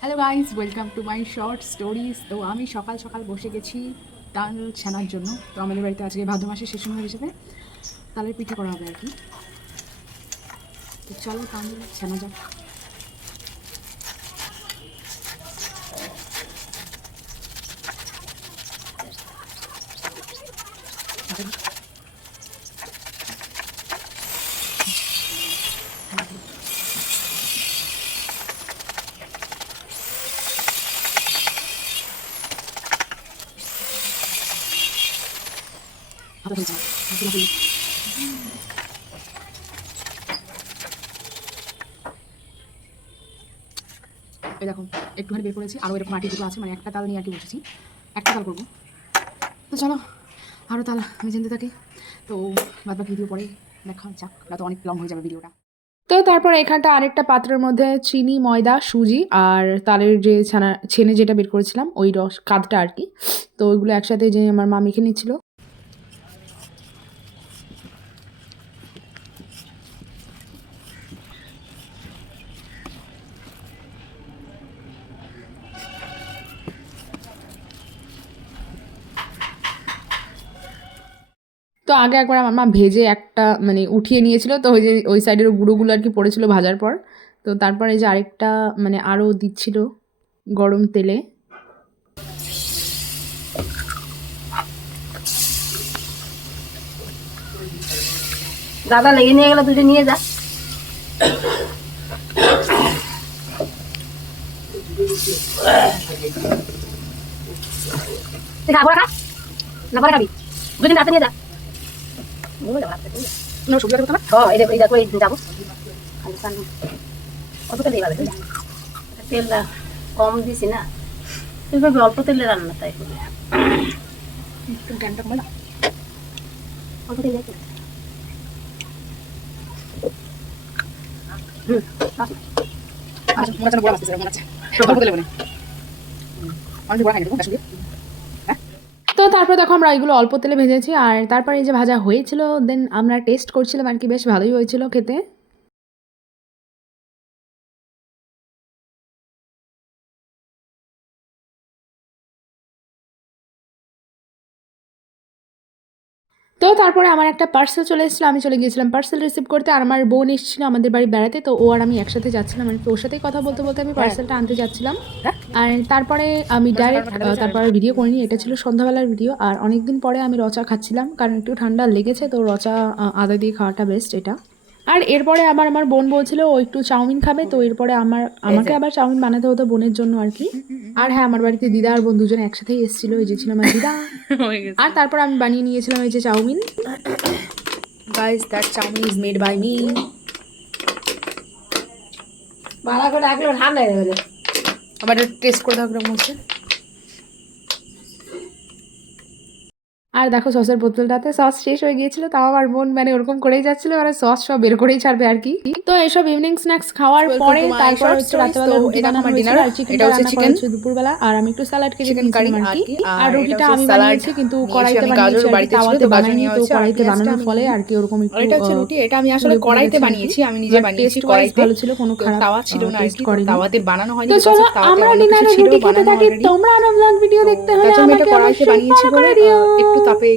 Hello guys, welcome to my short stories. তো আমি সকাল সকাল বসে গেছি তাল ছানার জন্য। তো আমাদের বাড়িতে আজকে ভাদ্র মাসের শেষ সময় হিসেবে তালের পিঠে করা হবে আর কি। তো চলো তাল ছানা যাক। এই দেখো একটুখানি বের করেছি, আরও এরকম আটি দুটো আছে, মানে একটা তাল নিয়ে আর কি বসেছি, একটা তাল করবো। তো চলো আরও তাল আমি জানতে থাকি। তো বাদ বাকি ভিডিও পরে দেখা যাক, না তো অনেক লং হয়ে যাবে ভিডিওটা। তো তারপর এখানটা আরেকটা পাত্রের মধ্যে চিনি, ময়দা, সুজি আর তালের যে ছেনে যেটা বের করেছিলাম ওই রস কাদটা আর কি। তো ওইগুলো একসাথে যে আমার মা মেখে নিচ্ছিল। তো আগে একবার আমার মা ভেজে একটা মানে উঠিয়ে নিয়েছিল, তো ওই যে ওই সাইডের গুঁড়োগুলো আর কি পড়েছিল ভাজার পর। তো তারপর এই যে আরেকটা মানে আরও দিচ্ছিল গরম তেলে। দাদা লেগে নিয়ে গেলে দুটো নিয়ে যা। তুই খা, খা না, পরে খাবি। দুদিন রাতে নিয়ে যা। এই দেখো এই যাবো। অত তেল এইভাবে তেলটা কম দিছি না, এইভাবে অল্প তেলে রান্না, তাই অল্প তেল দিয়েছি। তো তারপর দেখো আমরা এগুলো অল্প তেলে ভেজেছি, আর তারপর এই যে ভাজা হয়েছিল দেন আমরা টেস্ট করছিলাম আর কি, বেশ ভালোই হয়েছিল খেতে। তো তারপরে আমার একটা পার্সেল চলে এসেছিলো, আমি চলে গিয়েছিলাম পার্সেল রিসিভ করতে। আর আমার বোন এসেছিলো আমাদের বাড়ি বেড়াতে, তো ও আর আমি একসাথে যাচ্ছিলাম আর কি। ওর সাথেই কথা বলতে বলতে আমি পার্সেলটা আনতে যাচ্ছিলাম। আর তারপরে আমি ডাইরেক্ট তারপরে ভিডিও করিনি, এটা ছিল সন্ধ্যাবেলার ভিডিও। আর অনেকদিন পরে আমি রচা খাচ্ছিলাম, কারণ একটু ঠান্ডা লেগেছে, তো রচা আদা দিয়ে খাওয়াটা বেস্ট এটা। আর এরপরে আমার বোন বলছিল ও একটু চাউমিন খাবে, তো এরপরে আমাকে আবার চাউমিন বানাতে হতো বোনের জন্য আর কি। আর হ্যাঁ, আমার বাড়িতে দিদা আর বোন দুজন একসাথেই এসেছিল, এই যে ছিল আমার দিদা। আর তারপর আমি বানিয়ে নিয়েছিলাম এই যে chowmein. Guys, that chowmein is made by me. ভাড়া করে রাখলো ঠান্ডা হয়ে গেলে। আবার টেস্ট করে দেখো কেমন হচ্ছে। আর দেখো সসের বোতলটাতে সস শেষ হয়ে গিয়েছিল, তাও আমার বোন মানে ওরকম করেই যাচ্ছিল, মানে সস সব বের করেই ছাড়বে আর কি। তো এইসব ইভিনিং স্ন্যাক্স খাওয়ার পরে তারপর হচ্ছে রাতেবেলা রুটি বানানো হয়েছিল, আর চিকেনটা রান্না করা হয়েছিল দুপুরবেলা। আর আমি একটু স্যালাড কেটে নিয়েছিলাম আর কি। আর রুটিটা আমি বানিয়েছি, কিন্তু কড়াইতে বানিয়েছি আর কি, তাওয়াতে বানাইনি। তো কড়াইতে বানানোর ফলে আর কি ওরকম একটু এটা হচ্ছে রুটি, এটা আমি আসলে কড়াইতে বানিয়েছি, আমি নিজে বানিয়েছি কড়াইতে। ভালো ছিল, কোনো খারাপ তাওয়া ছিল না আর কি, তাওয়াতে বানানো হয়নি। তো চলো আমরা ডিনারে রুটি খেতে থাকি, তোমরা আরো ব্লগ ভিডিও দেখতে হলে আমাকে কড়াইতে বানিয়েছি বলে একটু তাপে